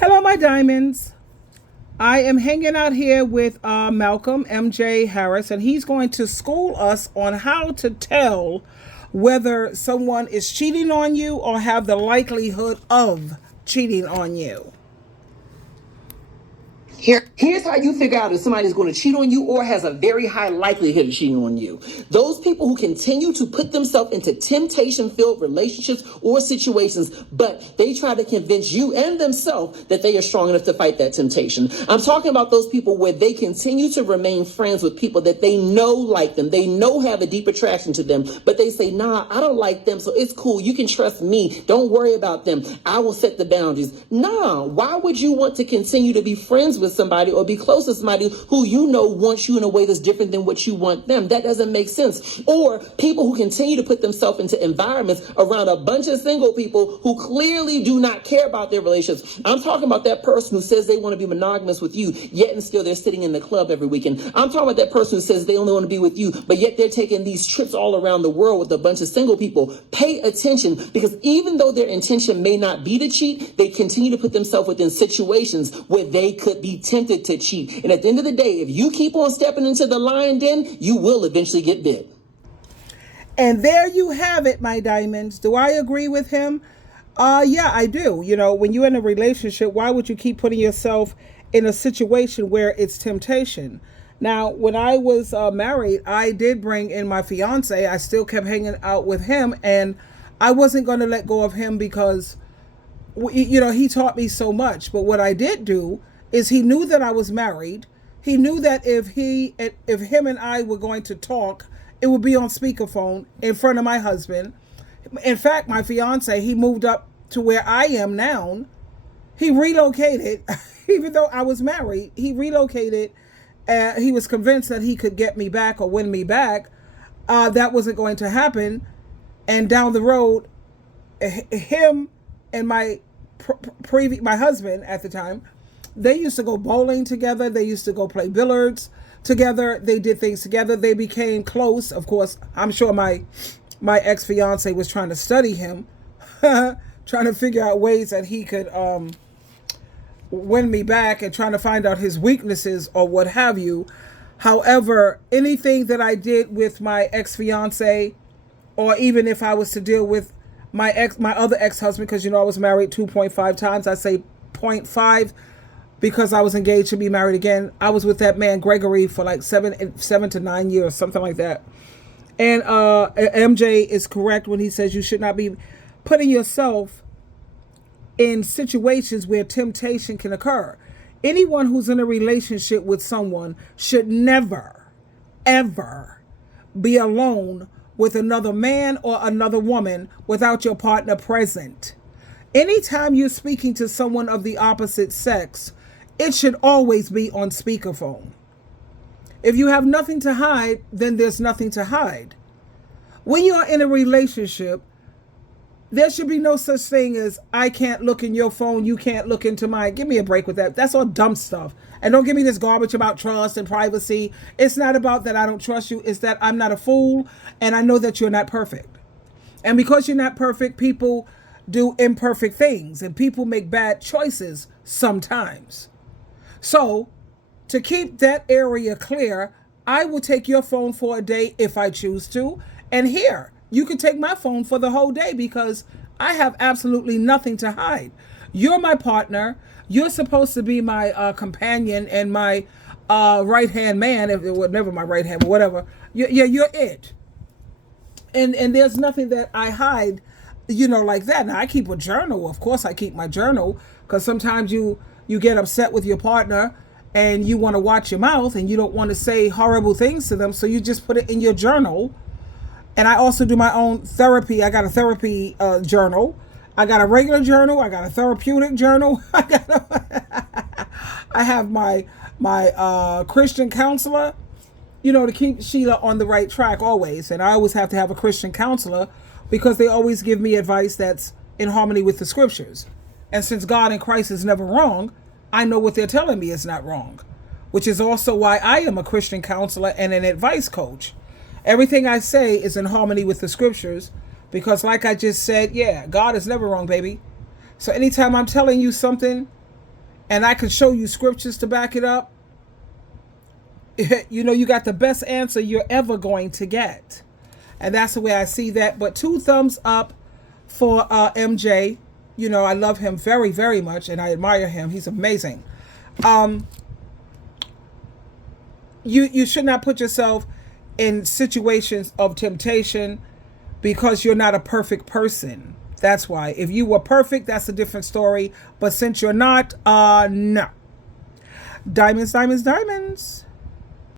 Hello, my diamonds. I am hanging out here with Malcolm MJ Harris, and he's going to school us on how to tell whether someone is cheating on you or have the likelihood of cheating on you. Here's how you figure out if somebody's going to cheat on you or has a very high likelihood of cheating on you. Those people who continue to put themselves into temptation-filled relationships or situations, but they try to convince you and themselves that they are strong enough to fight that temptation. I'm talking about those people where they continue to remain friends with people that they know like them. They know have a deep attraction to them, but they say, nah, I don't like them, so it's cool. You can trust me. Don't worry about them. I will set the boundaries. Nah, why would you want to continue to be friends with somebody or be close to somebody who you know wants you in a way that's different than what you want them? That doesn't make sense. Or people who continue to put themselves into environments around a bunch of single people who clearly do not care about their relationships. I'm talking about that person who says they want to be monogamous with you, yet and still they're sitting in the club every weekend. I'm talking about that person who says they only want to be with you, but yet they're taking these trips all around the world with a bunch of single people. Pay attention, because even though their intention may not be to cheat, they continue to put themselves within situations where they could be tempted to cheat. And at the end of the day, if you keep on stepping into the lion den, you will eventually get bit. And there you have it, my diamonds. Do I agree with him? Yeah, I do. You know, when you're in a relationship, why would you keep putting yourself in a situation where it's temptation? Now, when I was married, I did bring in my fiance. I still kept hanging out with him, and I wasn't going to let go of him because, you know, he taught me so much. But what I did do is he knew that I was married. He knew that if him and I were going to talk, it would be on speakerphone in front of my husband. In fact, my fiance, he moved up to where I am now. He relocated, even though I was married. He relocated. He was convinced that he could get me back or win me back. That wasn't going to happen. And down the road, him and my my husband at the time, they used to go bowling together. They used to go play billiards together. They did things together. They became close. Of course, I'm sure my ex-fiance was trying to study him, trying to figure out ways that he could win me back and trying to find out his weaknesses or what have you. However, anything that I did with my ex-fiance, or even if I was to deal with my other ex-husband, because, you know, I was married 2.5 times. I say 0.5 because I was engaged to be married again. I was with that man, Gregory, for like 7 to 9 years, something like that. And MJ is correct when he says you should not be putting yourself in situations where temptation can occur. Anyone who's in a relationship with someone should never, ever be alone with another man or another woman without your partner present. Anytime you're speaking to someone of the opposite sex, it should always be on speakerphone. If you have nothing to hide, then there's nothing to hide. When you're in a relationship, there should be no such thing as, I can't look in your phone, you can't look into mine. Give me a break with that. That's all dumb stuff. And don't give me this garbage about trust and privacy. It's not about that I don't trust you. It's that I'm not a fool, and I know that you're not perfect. And because you're not perfect, people do imperfect things, and people make bad choices sometimes. So, to keep that area clear, I will take your phone for a day if I choose to. And here, you can take my phone for the whole day because I have absolutely nothing to hide. You're my partner. You're supposed to be my companion and my right-hand man, if it were never my right hand, but whatever. You're it. And there's nothing that I hide, you know, like that. Now, I keep a journal. Of course, I keep my journal, because sometimes you get upset with your partner and you want to watch your mouth and you don't want to say horrible things to them, so you just put it in your journal. And I also do my own therapy. I got a therapy journal. I got a regular journal. I got a therapeutic journal. I have my Christian counselor, you know, to keep Sheila on the right track always. And I always have to have a Christian counselor because they always give me advice that's in harmony with the scriptures. And since God in Christ is never wrong, I know what they're telling me is not wrong, which is also why I am a Christian counselor and an advice coach. Everything I say is in harmony with the scriptures because, like I just said, yeah, God is never wrong, baby. So anytime I'm telling you something, and I can show you scriptures to back it up, you know, you got the best answer you're ever going to get. And that's the way I see that. But 2 thumbs up for MJ. You know, I love him very, very much, and I admire him. He's amazing. You should not put yourself in situations of temptation because you're not a perfect person. That's why. If you were perfect, that's a different story. But since you're not, no. Diamonds, diamonds, diamonds.